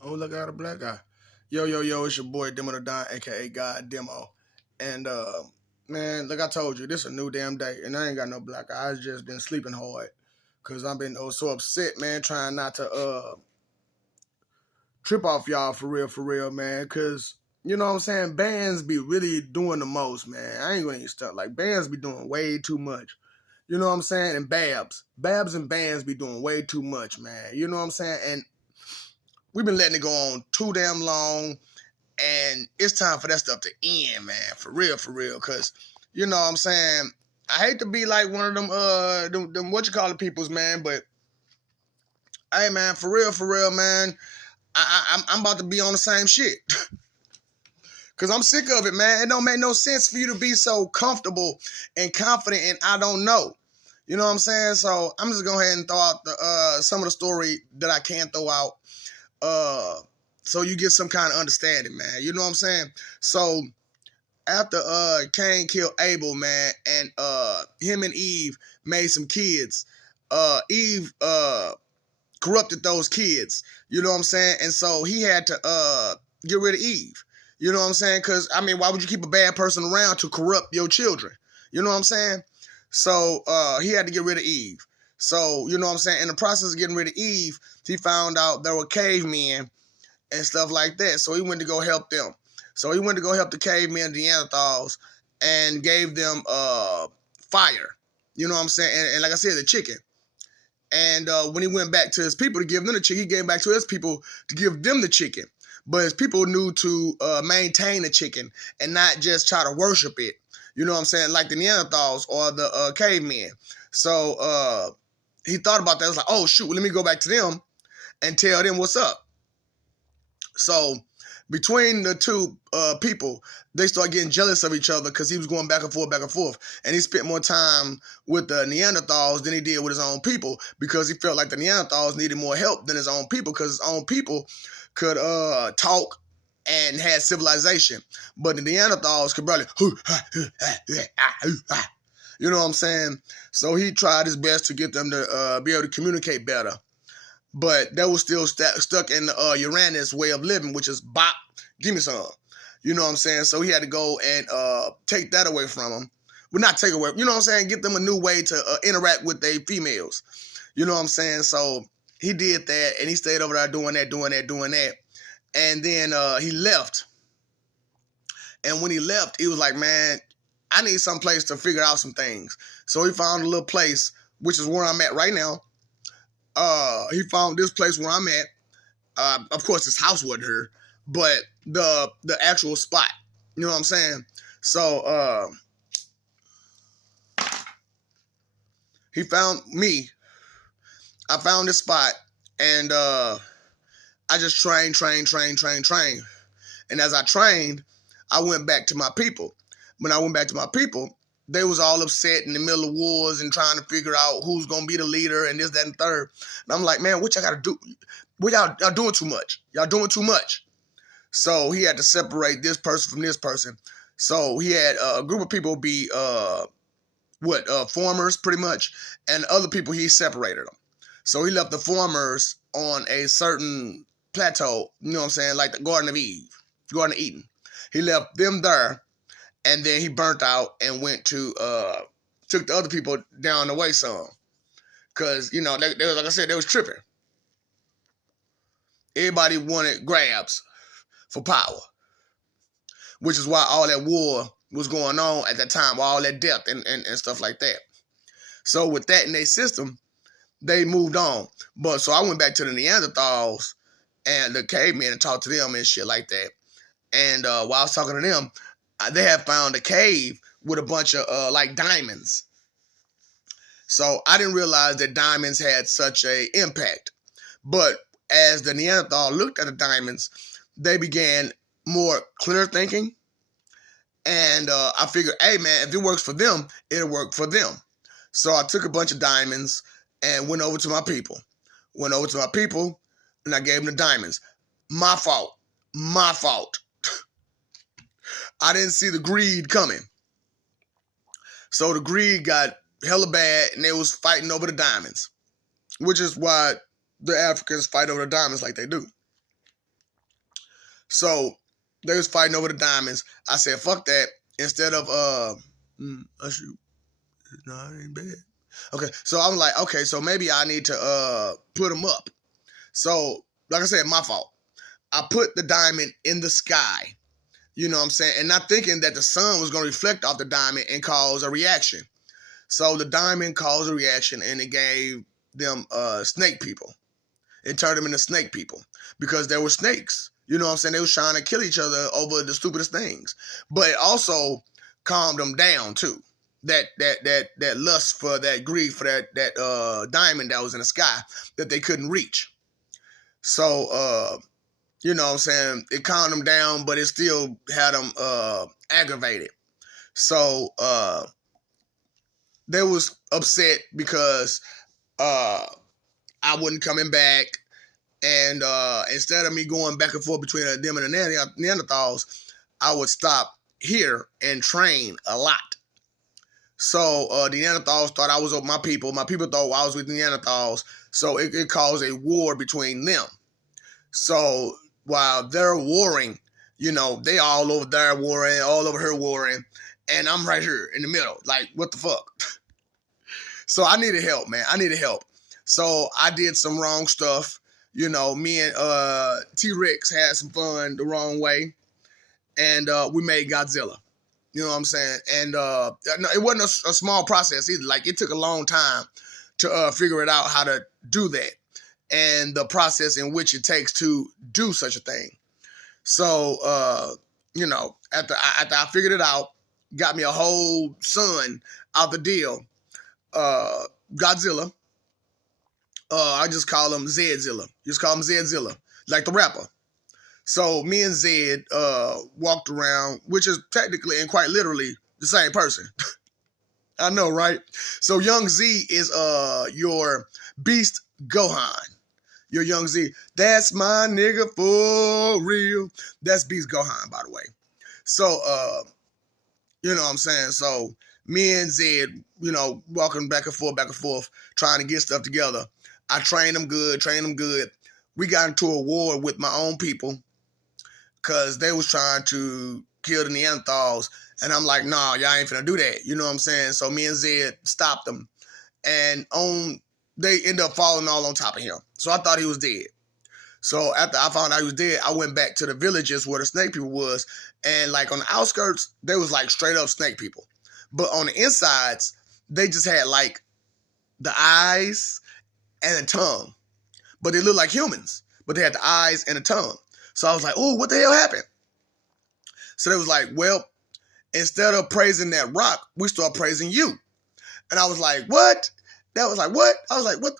Oh, look at a black guy. Yo, yo, yo, it's your boy Demo the Don, aka God Demo. And man, like I told you, this a new damn day. And I ain't got no black eye. I just been sleeping hard. Cause I've been so upset, man, trying not to trip off y'all for real, man. Cause you know what I'm saying? Bands be really doing the most, man. I ain't gonna even stuff. Like bands be doing way too much. You know what I'm saying? And Babs and bands be doing way too much, man. You know what I'm saying? And we've been letting it go on too damn long, and it's time for that stuff to end, man. For real. Cause you know what I'm saying? I hate to be like one of them what you call it peoples, man, but hey man, for real, man. I'm about to be on the same shit. Cause I'm sick of it, man. It don't make no sense for you to be so comfortable and confident and I don't know. You know what I'm saying? So I'm just going to go ahead and throw out the some of the story that I can throw out. So you get some kind of understanding, man. You know what I'm saying? So after Cain killed Abel, man, and him and Eve made some kids, Eve corrupted those kids. You know what I'm saying? And so he had to get rid of Eve. You know what I'm saying? Because, I mean, why would you keep a bad person around to corrupt your children? You know what I'm saying? So he had to get rid of Eve. So, you know what I'm saying? In the process of getting rid of Eve, he found out there were cavemen and stuff like that. So he went to go help them. So he went to go help the cavemen, Neanderthals, and gave them fire. You know what I'm saying? And like I said, the chicken. And when he went back to his people to give them the chicken, he gave back to his people to give them the chicken. But his people knew to maintain the chicken and not just try to worship it. You know what I'm saying? Like the Neanderthals or the cavemen. So he thought about that. He was like, oh, shoot, well, let me go back to them and tell them what's up. So between the two people, they started getting jealous of each other because he was going back and forth. And he spent more time with the Neanderthals than he did with his own people because he felt like the Neanderthals needed more help than his own people because his own people could talk and had civilization. But the Neanderthals could barely, you know what I'm saying? So he tried his best to get them to be able to communicate better. But that was still stuck in the Uranus way of living, which is bop, give me some. You know what I'm saying? So he had to go and take that away from them. Well, not take away, you know what I'm saying? Get them a new way to interact with their females. You know what I'm saying? So he did that, and he stayed over there doing that. And then he left. And when he left, he was like, man, I need some place to figure out some things. So he found a little place, which is where I'm at right now. He found this place where I'm at. Of course, his house wasn't here, but the actual spot. You know what I'm saying? So he found me. I found this spot, and I just trained. And as I trained, I went back to my people. When I went back to my people, they was all upset in the middle of wars and trying to figure out who's going to be the leader and this, that, and third. And I'm like, man, what y'all got to do? What y'all doing too much? Y'all doing too much. So he had to separate this person from this person. So he had a group of people be, formers pretty much. And other people, he separated them. So he left the formers on a certain plateau, you know what I'm saying? Like the Garden of Eden. He left them there. And then he burnt out and went to, took the other people down the way some. Because, you know, they was, like I said, they was tripping. Everybody wanted grabs for power. Which is why all that war was going on at that time, all that death and stuff like that. So with that in their system, they moved on. But so I went back to the Neanderthals and the cavemen and talked to them and shit like that. And while I was talking to them, they had found a cave with a bunch of like diamonds. So I didn't realize that diamonds had such a impact. But as the Neanderthal looked at the diamonds, they began more clear thinking. And I figured, hey man, if it works for them, it'll work for them. So I took a bunch of diamonds and went over to my people. And I gave them the diamonds. My fault. I didn't see the greed coming. So the greed got hella bad and they was fighting over the diamonds, which is why the Africans fight over the diamonds like they do. So they was fighting over the diamonds. I said, fuck that. Instead of I shoot. No, it ain't bad. Okay, so I'm like, okay, so maybe I need to put them up. So, like I said, my fault. I put the diamond in the sky. You know what I'm saying? And not thinking that the sun was going to reflect off the diamond and cause a reaction. So the diamond caused a reaction and it gave them snake people. It turned them into snake people because there were snakes. You know what I'm saying? They was trying to kill each other over the stupidest things. But it also calmed them down too. That lust for that greed for that diamond that was in the sky that they couldn't reach. So you know what I'm saying, it calmed them down, but it still had them aggravated. So they was upset because I wasn't coming back. And instead of me going back and forth between them and the Neanderthals, I would stop here and train a lot. So the Neanderthals thought I was with my people. My people thought I was with the Neanderthals. So it caused a war between them. So while they're warring, you know, they all over there warring, all over here warring, and I'm right here in the middle. Like, what the fuck? So I needed help, man. I needed help. So I did some wrong stuff. You know, me and T-Rex had some fun the wrong way. And we made Godzilla. You know what I'm saying? And it wasn't a small process either. Like, it took a long time to figure it out how to do that. And the process in which it takes to do such a thing. So, you know, after I figured it out, got me a whole son out the deal. Godzilla. I just call him Zedzilla. Just call him Zedzilla, like the rapper. So me and Zed walked around, which is technically and quite literally the same person. I know, right? So Young Z is your Beast Gohan. Your Young Z. That's my nigga for real. That's Beast Gohan, by the way. So, you know what I'm saying? So me and Zed, you know, walking back and forth, trying to get stuff together. I trained them good. We got into a war with my own people because they was trying to kill the Neanderthals. And I'm like, nah, y'all ain't finna do that. You know what I'm saying? So me and Zed stopped them. And they ended up falling all on top of him. So I thought he was dead. So after I found out he was dead, I went back to the villages where the snake people was. And like on the outskirts, they was like straight up snake people. But on the insides, they just had like the eyes and a tongue. But they looked like humans. But they had the eyes and a tongue. So I was like, oh, what the hell happened? So they was like, well, instead of praising that rock, we start praising you. And I was like, what? That was like, what? I was like, what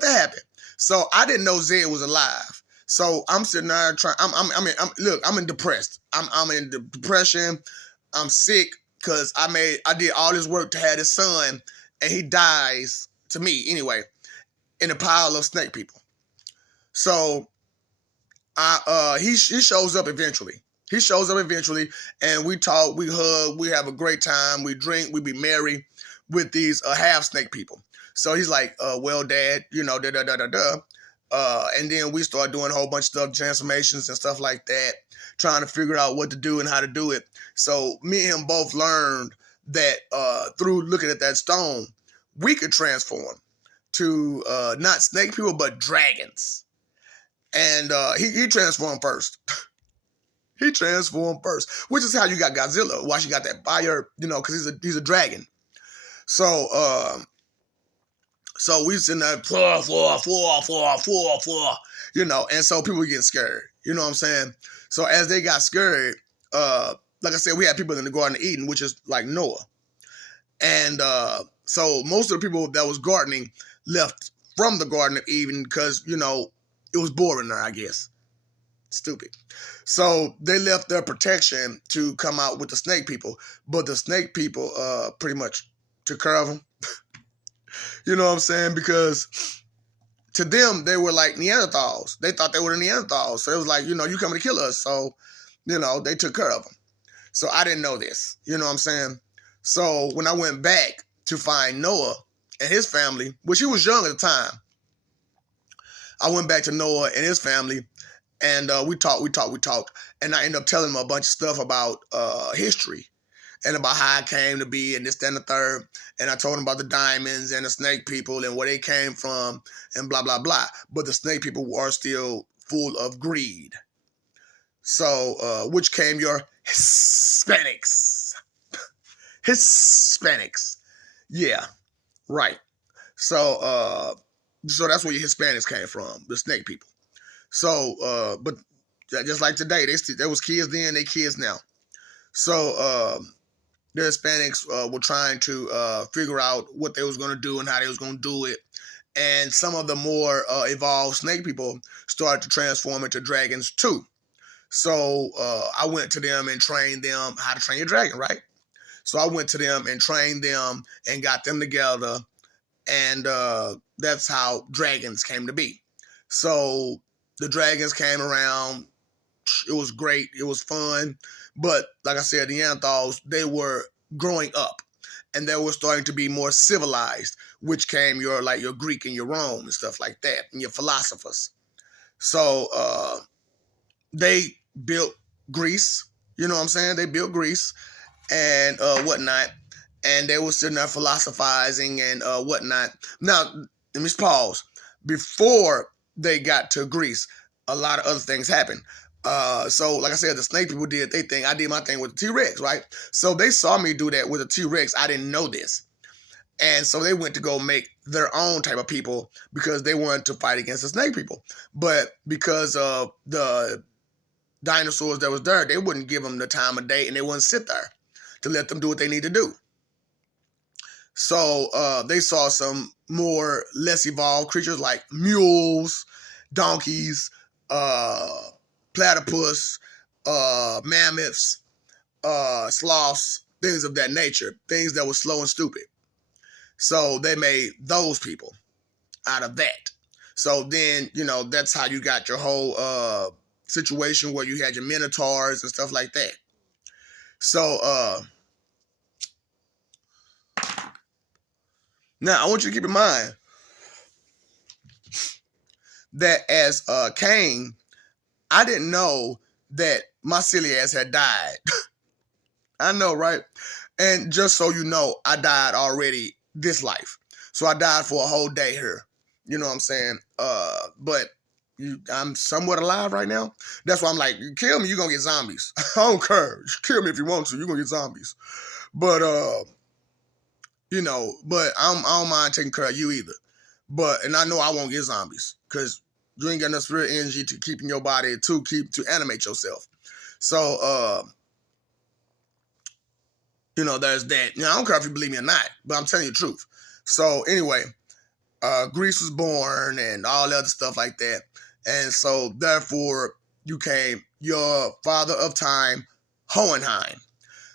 the happened? So I didn't know Zed was alive. So I'm sitting there trying. I'm depressed. I'm in depression. I'm sick because I did all this work to have this son, and he dies to me anyway in a pile of snake people. So he shows up eventually. He shows up eventually, and we talk, we hug, we have a great time, we drink, we be merry with these half snake people. So he's like, well, Dad, you know, and then we start doing a whole bunch of stuff, transformations and stuff like that, trying to figure out what to do and how to do it. So me and him both learned that through looking at that stone, we could transform to not snake people, but dragons. And he transformed first. He transformed first, which is how you got Godzilla. Why you got that fire, you know, because he's a dragon. So so we sitting there, you know, and so people get scared. You know what I'm saying? So as they got scared, like I said, we had people in the Garden of Eden, which is like Noah. And so most of the people that was gardening left from the Garden of Eden because, you know, it was boring there, I guess. Stupid. So they left their protection to come out with the snake people. But the snake people pretty much took care of them. You know what I'm saying? Because to them, they were like Neanderthals. They thought they were the Neanderthals. So it was like, you know, you coming to kill us. So, you know, they took care of them. So I didn't know this. You know what I'm saying? So when I went back to find Noah and his family, which he was young at the time, I went back to Noah and his family, And we talked, and I ended up telling him a bunch of stuff about history and about how I came to be and this, that, and the third. And I told him about the diamonds and the snake people and where they came from and blah, blah, blah. But the snake people are still full of greed. So, which came your Hispanics. Hispanics. Yeah, right. So that's where your Hispanics came from, the snake people. So, but just like today, there was kids then, they kids now. So, the Hispanics were trying to figure out what they was going to do and how they was going to do it. And some of the more evolved snake people started to transform into dragons too. So I went to them and trained them how to train your dragon, right? So I went to them and trained them and got them together. And that's how dragons came to be. So the dragons came around. It was great. It was fun. But like I said, the Neanderthals, they were growing up. And they were starting to be more civilized, which came your Greek and your Rome and stuff like that, and your philosophers. So they built Greece, you know what I'm saying? They built Greece and whatnot, and they were sitting there philosophizing and whatnot. Now, let me pause. Before they got to Greece, a lot of other things happened. So, like I said, the snake people did their thing. I did my thing with the T-Rex, right? So they saw me do that with the T-Rex. I didn't know this. And so they went to go make their own type of people because they wanted to fight against the snake people. But because of the dinosaurs that was there, they wouldn't give them the time of day and they wouldn't sit there to let them do what they need to do. So they saw some more less evolved creatures like mules, donkeys, platypus, mammoths, sloths, things of that nature, things that were slow and stupid. So they made those people out of that. So then, that's how you got your whole situation where you had your minotaurs and stuff like that. So now I want you to keep in mind that as Cain, I didn't know that my silly ass had died. I know, right? And just so you know, I died already this life. So I died for a whole day here. You know what I'm saying? But I'm somewhat alive right now. That's why I'm like, you kill me, you're going to get zombies. I don't care. Kill me if you want to. You're going to get zombies. But, but I don't mind taking care of you either. And I know I won't get zombies because you ain't got enough spirit energy to keep in your body to animate yourself. So, there's that. I don't care if you believe me or not, but I'm telling you the truth. So anyway, Greece was born and all the other stuff like that. And so therefore you came your father of time, Hohenheim.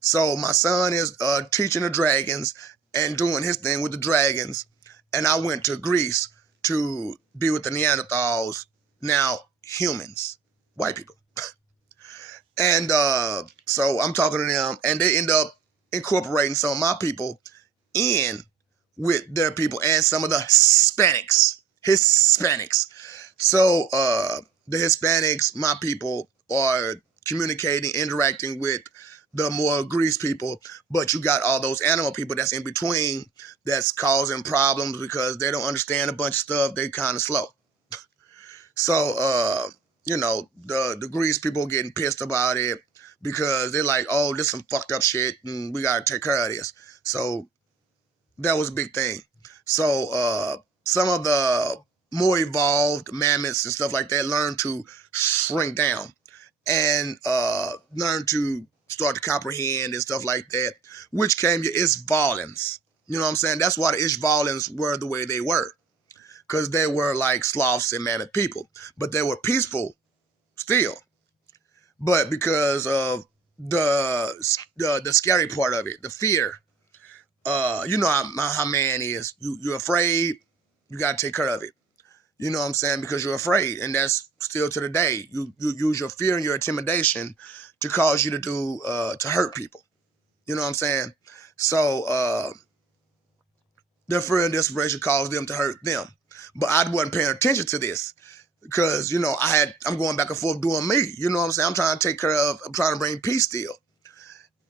So my son is teaching the dragons and doing his thing with the dragons. And I went to Greece to be with the Neanderthals, now humans, white people. And so I'm talking to them, and they end up incorporating some of my people in with their people and some of the Hispanics. So the Hispanics, my people, are communicating, interacting with the more Greece people, but you got all those animal people that's in between that's causing problems because they don't understand a bunch of stuff. They kind of slow. So, the Greece people getting pissed about it because they're like, oh, this some fucked up shit and we got to take care of this. So that was a big thing. So some of the more evolved mammoths and stuff like that learned to shrink down and learn to start to comprehend and stuff like that, which came your Ishvalans. You know what I'm saying? That's why the Ishvalans were the way they were, because they were like sloths and mammoth people, but they were peaceful still. But because of the scary part of it, the fear, you know how man is. You're afraid, you got to take care of it. You know what I'm saying? Because you're afraid, and that's still to the day. You use your fear and your intimidation to cause you to do to hurt people. You know what I'm saying? So their fear and desperation caused them to hurt them. But I wasn't paying attention to this. because, you know, I'm going back and forth doing me. You know what I'm saying? I'm trying to take care of, I'm trying to bring peace still.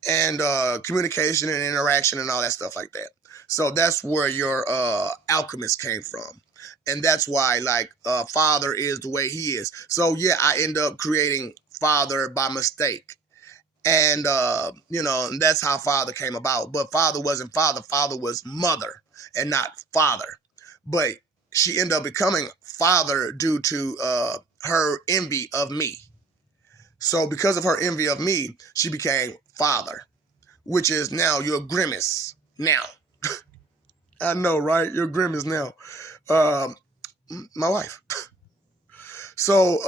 And communication and interaction and all that stuff like that. So that's where your alchemist came from. And that's why, like, Father is the way he is. So, yeah, I end up creating Father by mistake. And, you know, and that's how Father came about. But Father wasn't Father. Father was Mother and not Father. But she ended up becoming Father due to her envy of me. So because of her envy of me, she became Father, which is now your grimace now. I know, right? Your grimace now. My wife. So,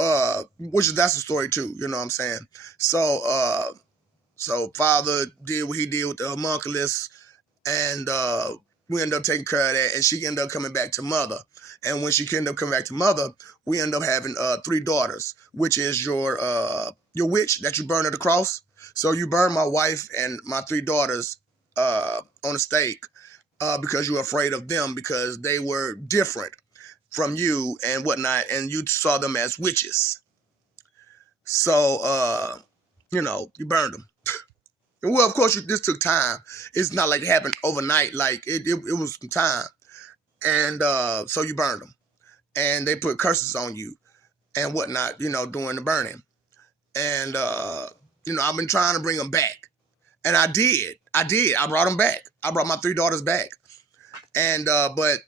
that's a story too, you know what I'm saying? So, so Father did what he did with the homunculus, and we ended up taking care of that, and she ended up coming back to Mother. And when she ended up coming back to Mother, we ended up having 3 daughters, which is your witch that you burned at the cross. So you burned my wife and my 3 daughters on a stake because you were afraid of them because they were different from you and whatnot, and you saw them as witches. So, you know, you burned them. Well, of course, this took time. It's not like it happened overnight. Like, it was some time. And so you burned them. And they put curses on you and whatnot, you know, during the burning. And, you know, I've been trying to bring them back. And I did. I brought them back. I brought my 3 daughters back. And, but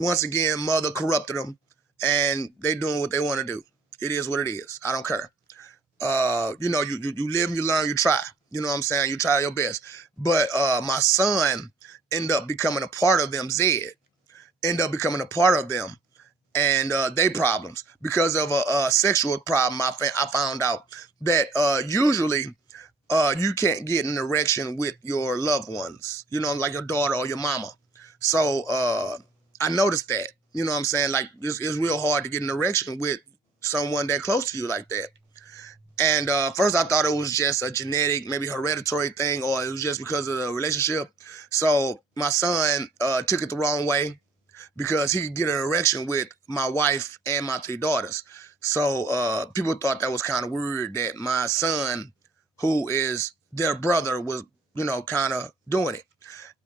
once again, Mother corrupted them. And they doing what they want to do. It is what it is. I don't care. You know, you live and you learn, you try. You know what I'm saying? You try your best. But my son ended up becoming a part of them, Zed. Ended up becoming a part of them and they problems. Because of a sexual problem, I found out that usually you can't get an erection with your loved ones. You know, like your daughter or your mama. So I noticed that. You know what I'm saying? Like, it's real hard to get an erection with someone that close to you like that. And first I thought it was just a genetic, maybe hereditary thing, or it was just because of the relationship. So my son took it the wrong way because he could get an erection with my wife and my 3 daughters. So people thought that was kind of weird that my son, who is their brother, was, you know, kind of doing it.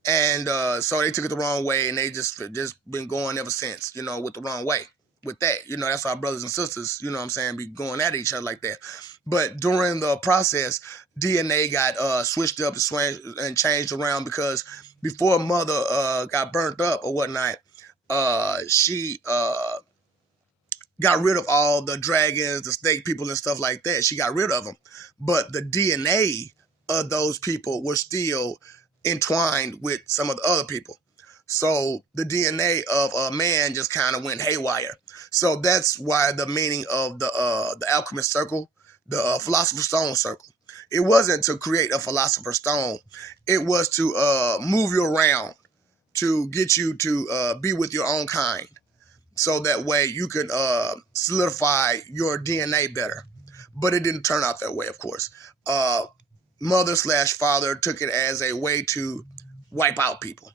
And so they took it the wrong way, and they just been going ever since, you know, with the wrong way with that. You know, that's why brothers and sisters, you know what I'm saying, be going at each other like that. But during the process, DNA got switched up and changed around because before Mother got burnt up or whatnot, she got rid of all the dragons, the snake people and stuff like that. She got rid of them. But the DNA of those people were still entwined with some of the other people. So the DNA of a man just kind of went haywire. So that's why the meaning of the alchemist circle, the philosopher's stone circle. It wasn't to create a philosopher's stone. It was to move you around, to get you to be with your own kind. So that way you could solidify your DNA better. But it didn't turn out that way, of course. Mother/father took it as a way to wipe out people.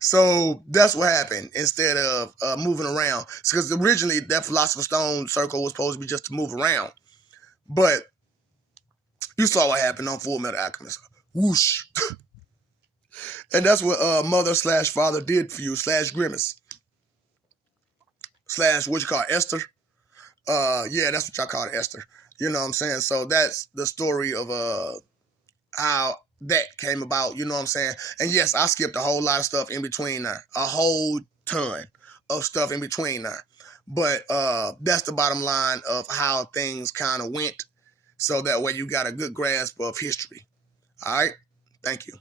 So that's what happened instead of moving around. Because originally that Philosopher's Stone circle was supposed to be just to move around. But you saw what happened on Full Metal Alchemist. Whoosh. And that's what Mother/father did for you, /Grimace. What you call it, Esther. Yeah, that's what y'all call it, Esther. You know what I'm saying? So that's the story of how that came about, you know what I'm saying? And yes, I skipped a whole lot of stuff in between there. A whole ton of stuff in between there. But that's the bottom line of how things kind of went. So that way you got a good grasp of history. All right? Thank you.